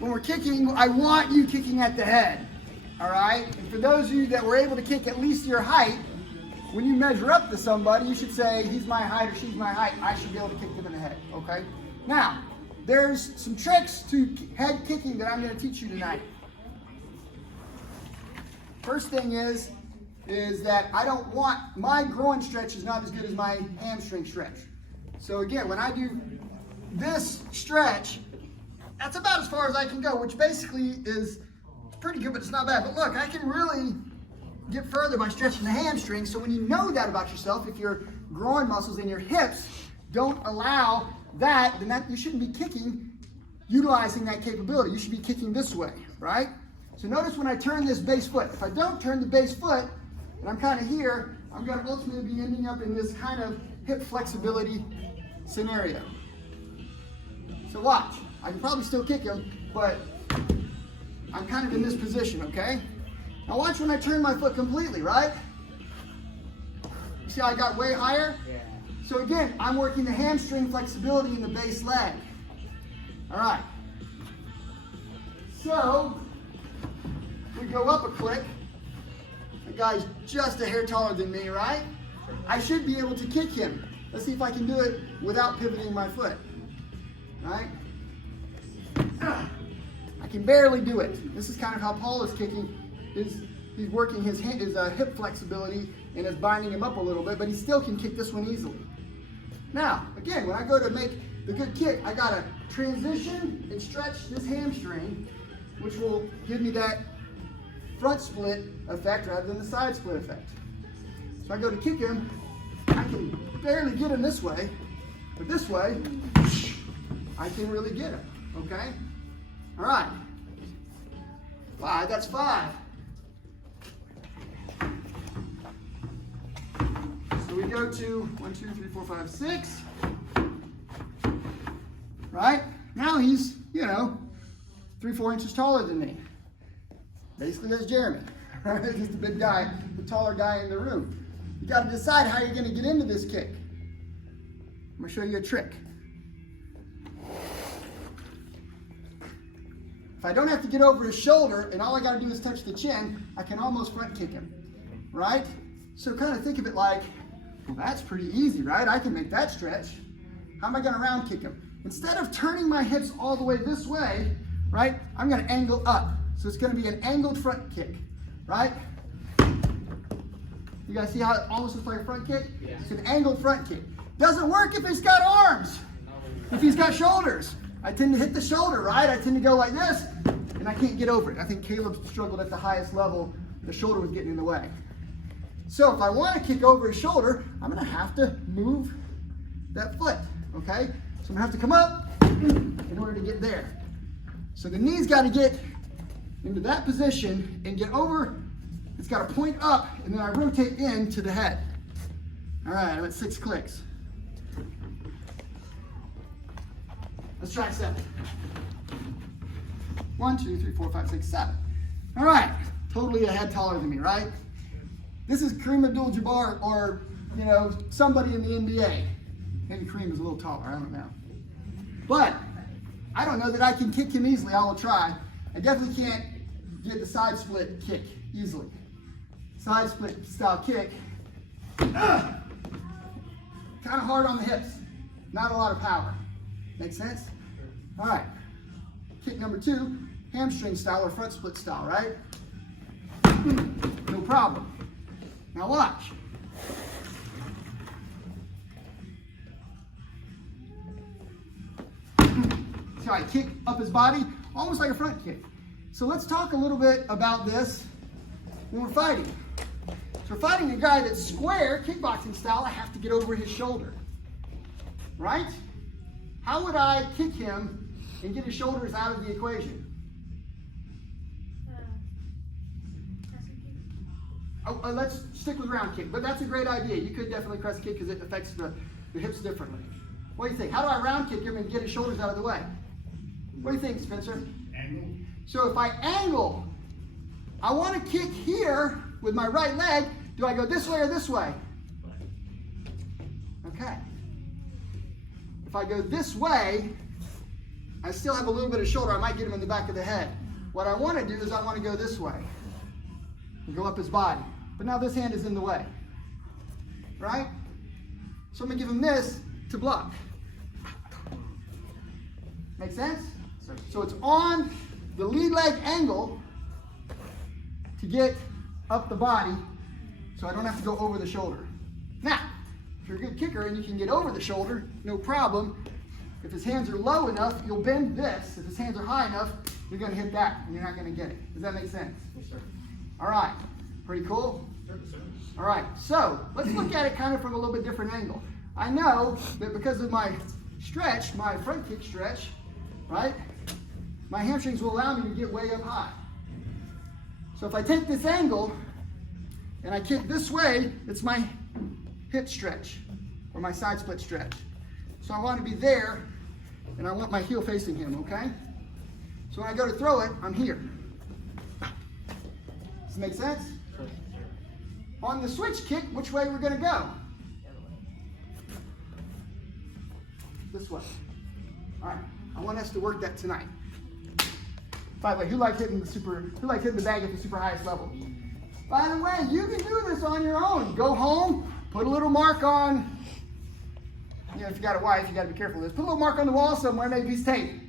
when we're kicking, I want you kicking at the head. All right? And for those of you that were able to kick at least your height, when you measure up to somebody, you should say, he's my height or she's my height. I should be able to kick them in the head. Okay? Now, there's some tricks to head kicking that I'm going to teach you tonight. First thing is that I don't want, my groin stretch is not as good as my hamstring stretch. So again, when I do this stretch, that's about as far as I can go, which basically is pretty good, but it's not bad. But look, I can really get further by stretching the hamstring. So when you know that about yourself, if your groin muscles and your hips don't allow that, then you shouldn't be kicking utilizing that capability. You should be kicking this way, right? So notice when I turn this base foot, if I don't turn the base foot, and I'm kind of here, I'm going to ultimately be ending up in this kind of hip flexibility scenario. So watch. I can probably still kick him, but I'm kind of in this position, okay? Now watch when I turn my foot completely, right? You see how I got way higher? Yeah. So again, I'm working the hamstring flexibility in the base leg. All right. So, we go up a click. The guy's just a hair taller than me, right? I should be able to kick him. Let's see if I can do it without pivoting my foot. Right? I can barely do it. This is kind of how Paul is kicking. He's working his hip flexibility and is binding him up a little bit, but he still can kick this one easily. Now, again, when I go to make the good kick, I gotta transition and stretch this hamstring, which will give me that front split effect rather than the side split effect. So I go to kick him, I can barely get him this way, but this way, I can really get him, okay? All right, 5, that's 5. So we go to 1, 2, 3, 4, 5, 6, right? Now he's, 3, 4 inches taller than me. Basically, that's Jeremy, right? He's the big guy, the taller guy in the room. You got to decide how you're going to get into this kick. I'm going to show you a trick. If I don't have to get over his shoulder and all I got to do is touch the chin, I can almost front kick him, right? So kind of think of it like, well, that's pretty easy, right? I can make that stretch. How am I going to round kick him? Instead of turning my hips all the way this way, right, I'm going to angle up. So it's going to be an angled front kick, right? You guys see how it almost looks like a front kick? Yeah. It's an angled front kick. Doesn't work if he's got arms, if he's got shoulders. I tend to hit the shoulder, right? I tend to go like this, and I can't get over it. I think Caleb struggled at the highest level. The shoulder was getting in the way. So if I want to kick over his shoulder, I'm going to have to move that foot, okay? So I'm going to have to come up in order to get there. So the knee's got to get into that position and get over. It's got to point up, and then I rotate in to the head. All right, I'm at 6 clicks. Let's try 7. 1, 2, 3, 4, 5, 6, 7. All right, totally a head taller than me, right? This is Kareem Abdul-Jabbar or, somebody in the NBA. Maybe Kareem is a little taller, I don't know. But I don't know that I can kick him easily. I will try. I definitely can't get the side split kick easily. Side split style kick. Kind of hard on the hips. Not a lot of power. Make sense? All right. Kick number 2, hamstring style or front split style, right? No problem. Now watch. See how I kick up his body? Almost like a front kick. So let's talk a little bit about this when we're fighting. So we're fighting a guy that's square, kickboxing style, I have to get over his shoulder. Right? How would I kick him and get his shoulders out of the equation? Let's stick with round kick, but that's a great idea. You could definitely press kick because it affects the hips differently. What do you think? How do I round kick him and get his shoulders out of the way? What do you think, Spencer? Angle. So if I angle, I want to kick here with my right leg. Do I go this way or this way? Okay. If I go this way, I still have a little bit of shoulder. I might get him in the back of the head. What I want to do is I want to go this way and go up his body. But now this hand is in the way, right? So I'm going to give him this to block. Make sense? So it's on the lead leg angle to get up the body so I don't have to go over the shoulder. Now, if you're a good kicker and you can get over the shoulder, no problem. If his hands are low enough, you'll bend this. If his hands are high enough, you're going to hit that and you're not going to get it. Does that make sense? Yes, sir. All right. Pretty cool? Sure, sir. All right. So let's look at it kind of from a little bit different angle. I know that because of my stretch, my front kick stretch, right, my hamstrings will allow me to get way up high. So if I take this angle and I kick this way, it's my hip stretch or my side split stretch. So I want to be there and I want my heel facing him, okay? So when I go to throw it, I'm here. Does it make sense? Sure. On the switch kick, which way we're going to go? This way. All right. I want us to work that tonight. By the way, who likes hitting the bag at the super highest level? By the way, you can do this on your own. Go home, put a little mark on. You know, if you got a wife, you got to be careful with this. Put a little mark on the wall somewhere, maybe a piece of tape.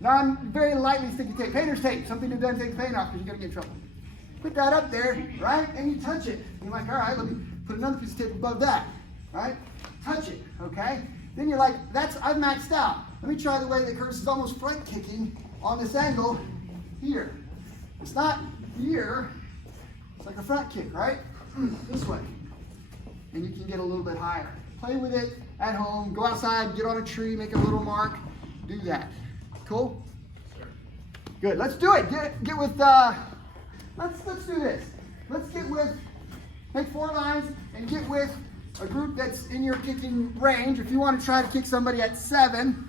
Very lightly sticky tape. Painter's tape. Something that doesn't take the paint off because you're going to get in trouble. Put that up there, right? And you touch it. And you're like, all right, let me put another piece of tape above that, right? Touch it, okay? Then you're like, I've maxed out. Let me try the way that Curtiss is almost front kicking on this angle here. It's not here. It's like a front kick, right? This way. And you can get a little bit higher. Play with it at home. Go outside, get on a tree, make a little mark. Do that. Cool? Good. Let's do it. Get with, let's do this. Let's get with, make 4 lines and get with a group that's in your kicking range. If you want to try to kick somebody at 7,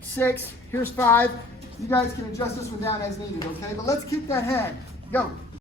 6, here's 5. You guys can adjust this one down as needed, okay? But let's kick that head. Go.